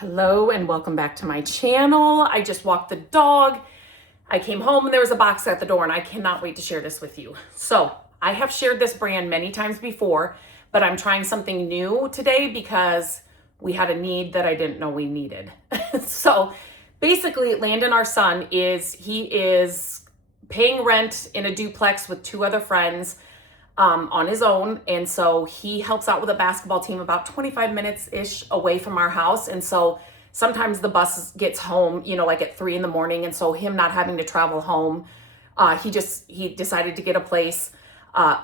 Hello and welcome back to my channel. I just walked the dog. I came home and there was a box at the door and I cannot wait to share this with you. So I have shared this brand many times before, but I'm trying something new today because we had a need that I didn't know we needed. So basically Landon, our son, he is paying rent in a duplex with two other friends on his own. And so he helps out with a basketball team about 25 minutes-ish away from our house. And so sometimes the bus gets home, like at 3 a.m. And so him not having to travel home, he decided to get a place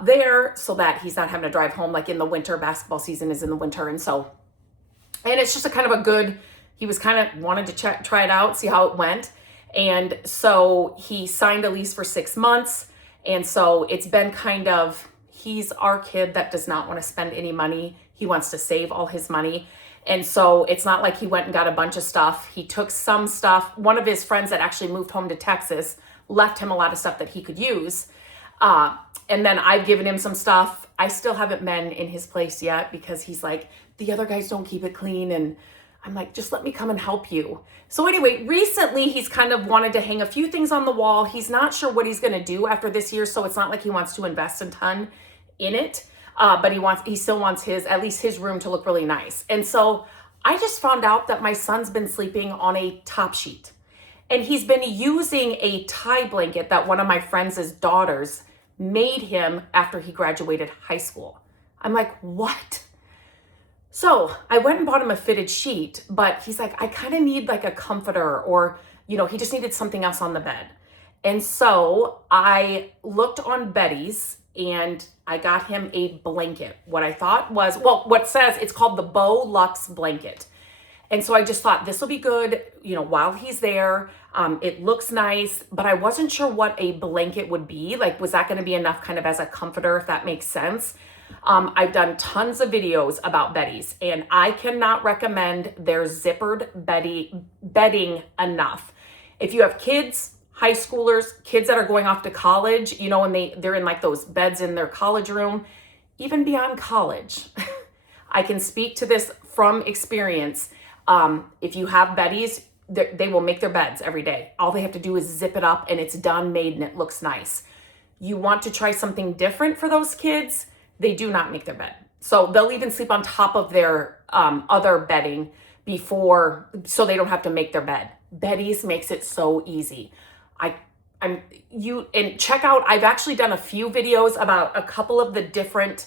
there so that he's not having to drive home like in the winter. Basketball season is in the winter. And it's just he was kind of wanted to try it out, see how it went. And so he signed a lease for 6 months. And so it's been he's our kid that does not want to spend any money. He wants to save all his money. And so it's not like he went and got a bunch of stuff. He took some stuff. One of his friends that actually moved home to Texas left him a lot of stuff that he could use. And then I've given him some stuff. I still haven't been in his place yet because he's like, the other guys don't keep it clean. And I'm like, just let me come and help you. So anyway, recently he's kind of wanted to hang a few things on the wall. He's not sure what he's going to do after this year. So it's not like he wants to invest a ton in it. But he still wants at least his room to look really nice. And so I just found out that my son's been sleeping on a top sheet and he's been using a tie blanket that one of my friends' daughters made him after he graduated high school. I'm like, what? So I went and bought him a fitted sheet, but he's like, I kind of need like a comforter or, he just needed something else on the bed. And so I looked on Beddy's and I got him a blanket. What I thought was, it's called the Beau Luxe blanket. And so I just thought this will be good, while he's there. It looks nice, but I wasn't sure what a blanket would be. Like, was that going to be enough kind of as a comforter, if that makes sense? I've done tons of videos about Beddy's and I cannot recommend their zippered bedding enough. If you have kids, high schoolers, kids that are going off to college, and they're in like those beds in their college room, even beyond college, I can speak to this from experience. If you have Beddy's, they will make their beds every day. All they have to do is zip it up and it's done, made, and it looks nice. You want to try something different for those kids? They do not make their bed. So they'll even sleep on top of their other bedding so they don't have to make their bed. Beddy's makes it so easy. And check out, I've actually done a few videos about a couple of the different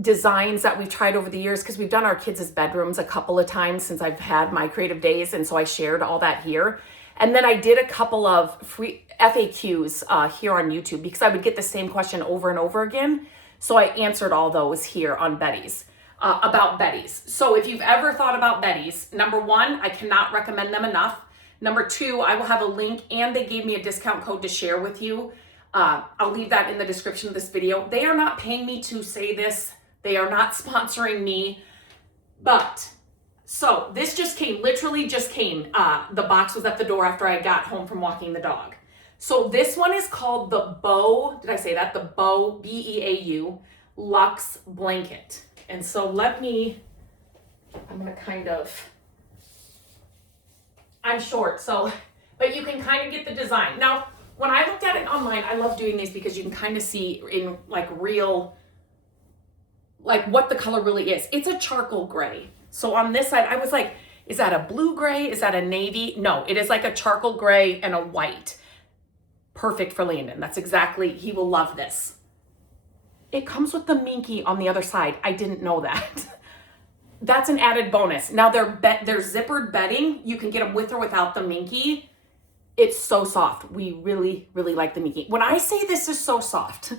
designs that we've tried over the years because we've done our kids' bedrooms a couple of times since I've had my creative days. And so I shared all that here. And then I did a couple of free FAQs here on YouTube because I would get the same question over and over again. So I answered all those here on Beddy's, about Beddy's. So if you've ever thought about Beddy's, number one, I cannot recommend them enough. Number two, I will have a link and they gave me a discount code to share with you. I'll leave that in the description of this video. They are not paying me to say this. They are not sponsoring me, so this literally just came. The box was at the door after I got home from walking the dog. So this one is called the Beau, did I say that? The Beau, B-E-A-U, Luxe blanket. And so I'm short, but you can kind of get the design. Now, when I looked at it online, I love doing these because you can kind of see in real, what the color really is. It's a charcoal gray. So on this side, I was like, is that a blue gray? Is that a navy? No, it is like a charcoal gray and a white. Perfect for Landon. He will love this. It comes with the minky on the other side. I didn't know that. That's an added bonus. Now their zippered bedding, you can get them with or without the minky. It's so soft. We really, really like the minky. When I say this is so soft,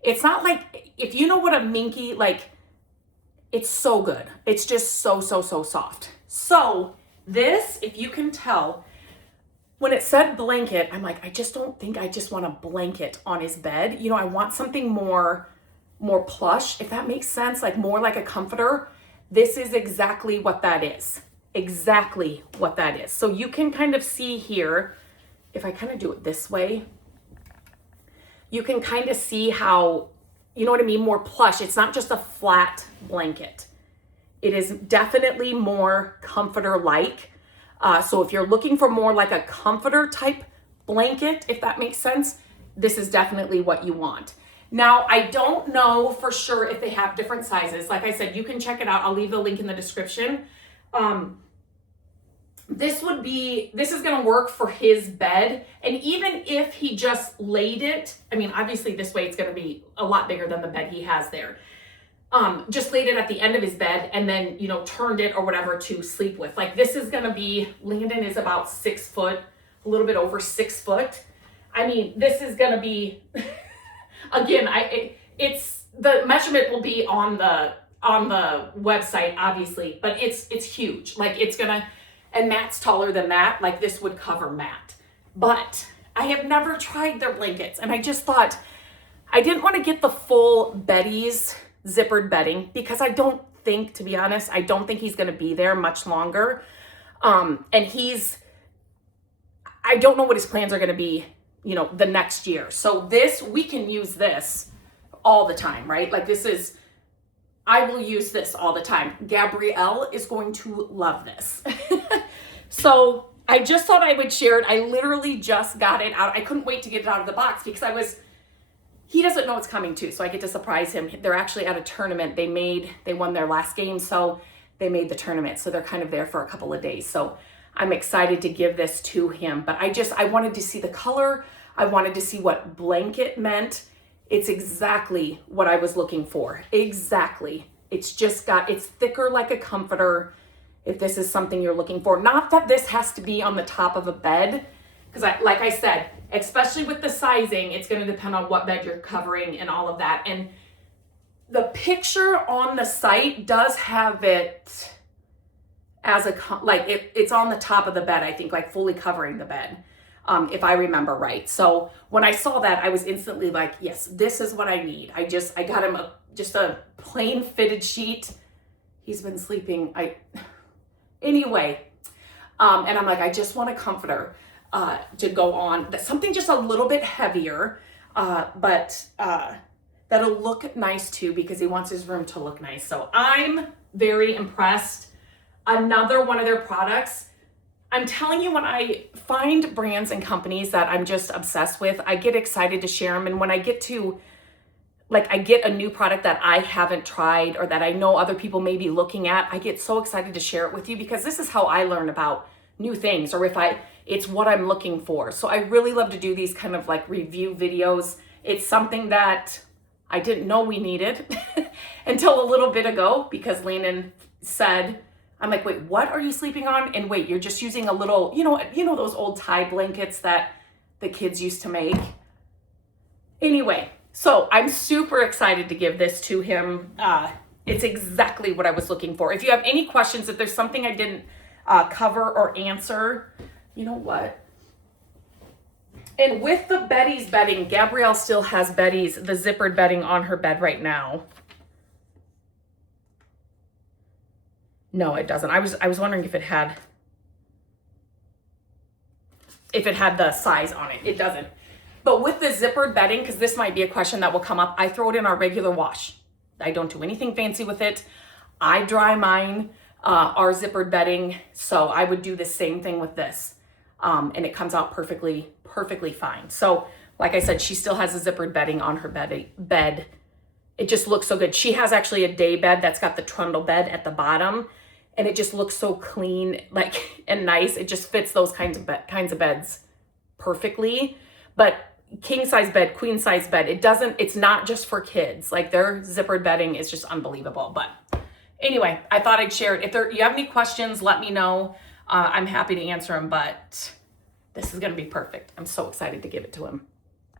it's not like, if you know what a minky, it's so good. It's just so, so, so soft. So this, if you can tell, when it said blanket, I'm like, I just don't think I just want a blanket on his bed. I want something more plush, if that makes sense, more like a comforter. This is exactly what that is. Exactly what that is. So you can kind of see here, if I kind of do it this way, you can kind of see how, more plush. It's not just a flat blanket. It is definitely more comforter-like. So if you're looking for more like a comforter type blanket, if that makes sense, this is definitely what you want. Now, I don't know for sure if they have different sizes. Like I said, you can check it out. I'll leave the link in the description. This is gonna work for his bed. And even if he just laid it, I mean, obviously this way it's gonna be a lot bigger than the bed he has there. Just laid it at the end of his bed and then, you know, turned it or whatever to sleep with. Like this is gonna be, Landon is about 6 foot, a little bit over 6 foot. I mean, this is gonna be, again, it's the measurement will be on the website, obviously, but it's huge. Like it's gonna, and Matt's taller than that. Like this would cover Matt. But I have never tried their blankets, and I just thought I didn't want to get the full Beddy's zippered bedding because I don't think, to be honest, I don't think he's gonna be there much longer. And I don't know what his plans are gonna be, you know, the next year. So this, we can use this all the time, right? Like I will use this all the time. Gabrielle is going to love this. So I just thought I would share it. I literally just got it out. I couldn't wait to get it out of the box because he doesn't know it's coming too. So I get to surprise him. They're actually at a tournament. They won their last game. So they made the tournament. So they're kind of there for a couple of days. So I'm excited to give this to him, but I wanted to see the color. I wanted to see what blanket meant. It's exactly what I was looking for. Exactly. It's thicker like a comforter. If this is something you're looking for, not that this has to be on the top of a bed, because like I said, especially with the sizing, it's going to depend on what bed you're covering and all of that. And the picture on the site does have it as it's on the top of the bed, I think, like fully covering the bed, if I remember right. So when I saw that, I was instantly like, yes, this is what I need. I got him just a plain fitted sheet. He's been sleeping. Anyway, and I'm like, I just want a comforter to go on. Something just a little bit heavier, but that'll look nice too, because he wants his room to look nice. So I'm very impressed. Another one of their products. I'm telling you, when I find brands and companies that I'm just obsessed with, I get excited to share them. And when I get I get a new product that I haven't tried or that I know other people may be looking at, I get so excited to share it with you, because this is how I learn about new things, or it's what I'm looking for. So I really love to do these kind of like review videos. It's something that I didn't know we needed until a little bit ago, because Landon said, I'm like, wait, what are you sleeping on? And wait, you're just using a little, you know those old tie blankets that the kids used to make? Anyway, so I'm super excited to give this to him. It's exactly what I was looking for. If you have any questions, if there's something I didn't cover or answer, you know what? And with the Beddy's bedding, Gabrielle still has the zippered bedding on her bed right now. No, it doesn't. I was wondering if it had the size on it. It doesn't. But with the zippered bedding, because this might be a question that will come up, I throw it in our regular wash. I don't do anything fancy with it. I dry mine, our zippered bedding. So I would do the same thing with this. And it comes out perfectly fine. So like I said, she still has a zippered bedding on her bed. It just looks so good. She has actually a day bed that's got the trundle bed at the bottom, and it just looks so clean, and nice. It just fits those kinds of beds perfectly. But king size bed, queen size bed, it's not just for kids. Like, their zippered bedding is just unbelievable. But anyway, I thought I'd share it. If you have any questions, let me know. I'm happy to answer them, but this is going to be perfect. I'm so excited to give it to him.